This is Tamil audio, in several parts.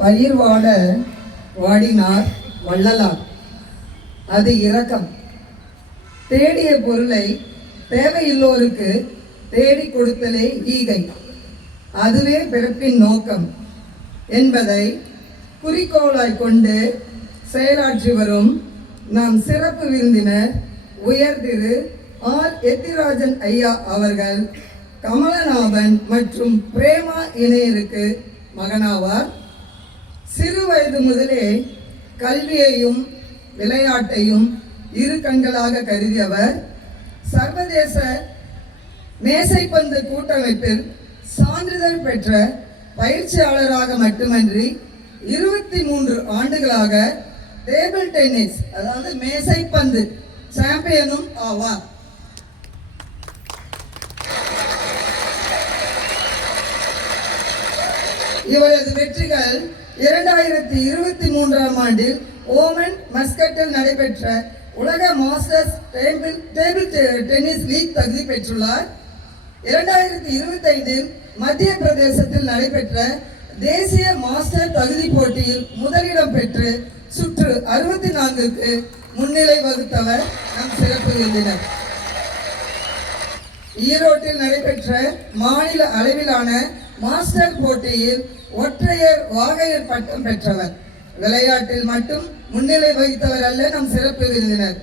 பயிர் வாட வாடினார் வள்ளலார், அது இரக்கம். தேடிய பொருளை தேவையுள்ளோருக்கு தேடி கொடுத்தலே ஈகை, அதுவே பிறப்பின் நோக்கம் என்பதை குறிக்கோளாய் கொண்டு செயலாற்றி வரும் நம் சிறப்பு விருந்தினர் உயர் திரு ஆர் எத்திராஜன் ஐயா அவர்கள் கமலநாபன் மற்றும் பிரேமா இணையருக்கு மகனாவார். சிறு வயது முதலே கல்வியையும் விளையாட்டையும் இரு கண்களாக கருதியவர். சர்வதேச மேசைப்பந்து கூட்டமைப்பில் சான்றிதழ் பெற்ற பயிற்சியாளராக மட்டுமன்றி 23 ஆண்டுகளாக டேபிள் டென்னிஸ் அதாவது மேசைப்பந்து சாம்பியனும் ஆவார். இவரது வெற்றிகள் 2023ஆம் ஆண்டில் ஓமன் மஸ்கட்டில் நடைபெற்ற உலக மாஸ்டர்ஸ் டேபிள் டென்னிஸ் லீக் தகுதி பெற்றுள்ளார். 2025இல் மத்திய பிரதேசத்தில் நடைபெற்ற தேசிய மாஸ்டர் தகுதி போட்டியில் முதலிடம் பெற்று சுற்று 64க்கு முன்னிலை வகுத்தவர் நம் சிறப்பு விருந்தினர். ஈரோட்டில் நடைபெற்ற மாநில அளவிலான மாஸ்டர் போட்டியில் ஒற்றையர் வாகையர் பட்டம் பெற்றவர். விளையாட்டில் மட்டும் முன்னிலை வகித்தவர் அல்ல நம் சிறப்பு விருந்தினர்.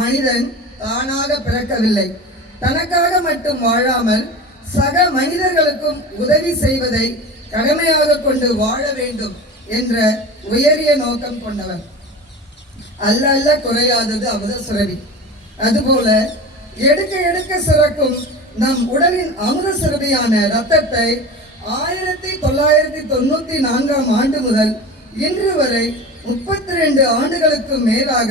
மனிதன் தானாக பிறக்கவில்லை, தனக்காக மட்டும் வாழாமல் சக மனிதர்களுக்கும் உதவி செய்வதை கடமையாக கொண்டு வாழ வேண்டும் என்ற உயரிய நோக்கம் கொண்டவர். அல்ல அல்ல குறையாதது அமுத சுரபி. அதுபோல எடுக்க எடுக்க சுரக்கும் நம் உடலின் அமுத சுரபியான இரத்தத்தை 1994ஆம் ஆண்டு முதல் இன்று வரை 32 ஆண்டுகளுக்கு மேலாக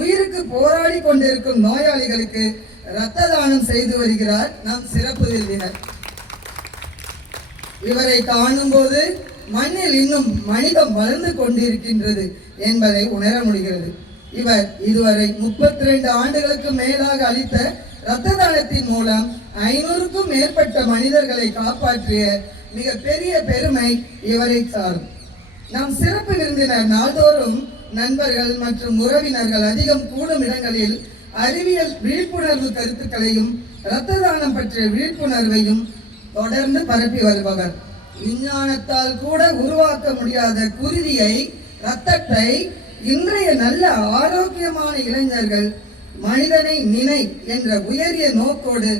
உயிருக்கு போராடி கொண்டிருக்கும் நோயாளிகளுக்கு இரத்த தானம் செய்து வருகிறார் நம் சிறப்பு விருந்தினர். இவரை காணும் போது மண்ணில் இன்னும் மனிதம் வளர்ந்து கொண்டிருக்கின்றது என்பதை உணர முடிகிறது. இவர் இதுவரை 32 ஆண்டுகளுக்கு மேலாக அளித்த இரத்த தானத்தின் மூலம் 500க்கும் மேற்பட்ட மனிதர்களை காப்பாற்றிய மிக பெரிய பெருமை இவரை சாரும். நாம் சிறப்பு விருந்தினர் நாள்தோறும் நண்பர்கள் மற்றும் உறவினர்கள் அதிகம் கூடும் இடங்களில் அறிவியல் விழிப்புணர்வு கருத்துக்களையும் இரத்த தானம் பற்றிய விழிப்புணர்வையும் தொடர்ந்து பரப்பி வருபவர். விஞ்ஞானத்தால் கூட உருவாக்க முடியாத குருதியை, இரத்தத்தை இன்றைய நல்ல ஆரோக்கியமான இளைஞர்கள் மனிதனை நினை என்ற உயரிய நோக்கோடு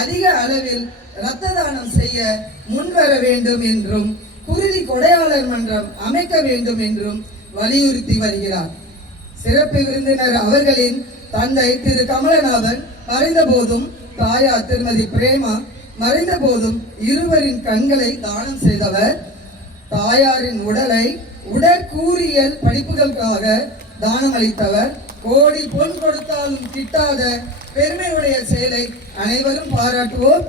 அதிக அளவில் இரத்த தானம் செய்ய முன்வர வேண்டும் என்றும் குருதி கொடையாளர் மன்றம் அமைக்க வேண்டும் என்றும் வலியுறுத்தி வருகிறார். சிறப்பு விருந்தினர் அவர்களின் தந்தை திரு கமலநாபன் மறைந்த போதும் தாயார் திருமதி பிரேமா மறைந்த போதும் இருவரின் கண்களை தானம் செய்தவர். தாயாரின் உடலை உடற்கூறியல் படிப்புகளுக்காக தானம் அளித்தவர். கோடி பொன் கொடுத்தாலும் கிட்டாத பெருமையுடைய செயலை அனைவரும் பாராட்டுவோம்.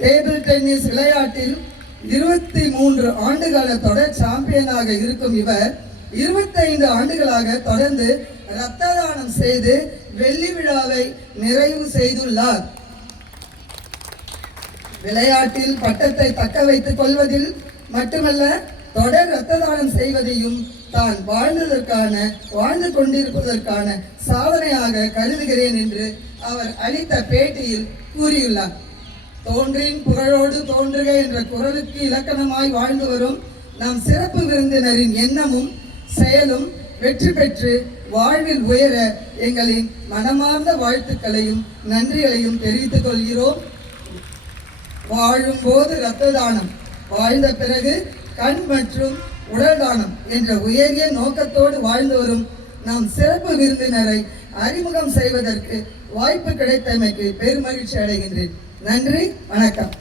டேபிள் டென்னிஸ் விளையாட்டில் 23 ஆண்டுகால தொடர் சாம்பியனாக இருக்கும் இவர் 25 ஆண்டுகளாக தொடர்ந்து இரத்த தானம் செய்து வெள்ளி விழாவை நிறைவு செய்துள்ளார். விளையாட்டில் பட்டத்தை தக்க வைத்துக் கொள்வதில் மட்டுமல்ல, தொடர் இரத்த தானம் செய்வதையும் தான் வாழ்ந்து கொண்டிருப்பதற்கான சாதனையாக கருதுகிறேன் என்று அவர் அளித்த பேட்டியில் கூறியுள்ளார். தோன்றின் புகழோடு தோன்றுக என்ற குரலுக்கு இலக்கணமாய் வாழ்ந்து வரும் நம் சிறப்பு விருந்தினரின் எண்ணமும் செயலும் வெற்றி பெற்று வாழ்வில் உயர எங்களின் மனமார்ந்த வாழ்த்துக்களையும் நன்றிகளையும் தெரிவித்துக் கொள்கிறோம். வாழும் போது இரத்த தானம், வாழ்ந்த பிறகு கண் மற்றும் உடல் தானம் என்ற உயரிய நோக்கத்தோடு வாழ்ந்து வரும் நாம் சிறப்பு விருந்தினரை அறிமுகம் செய்வதற்கு வாய்ப்பு கிடைத்தமைக்கு பெருமகிழ்ச்சி அடைகின்றேன். நன்றி, வணக்கம்.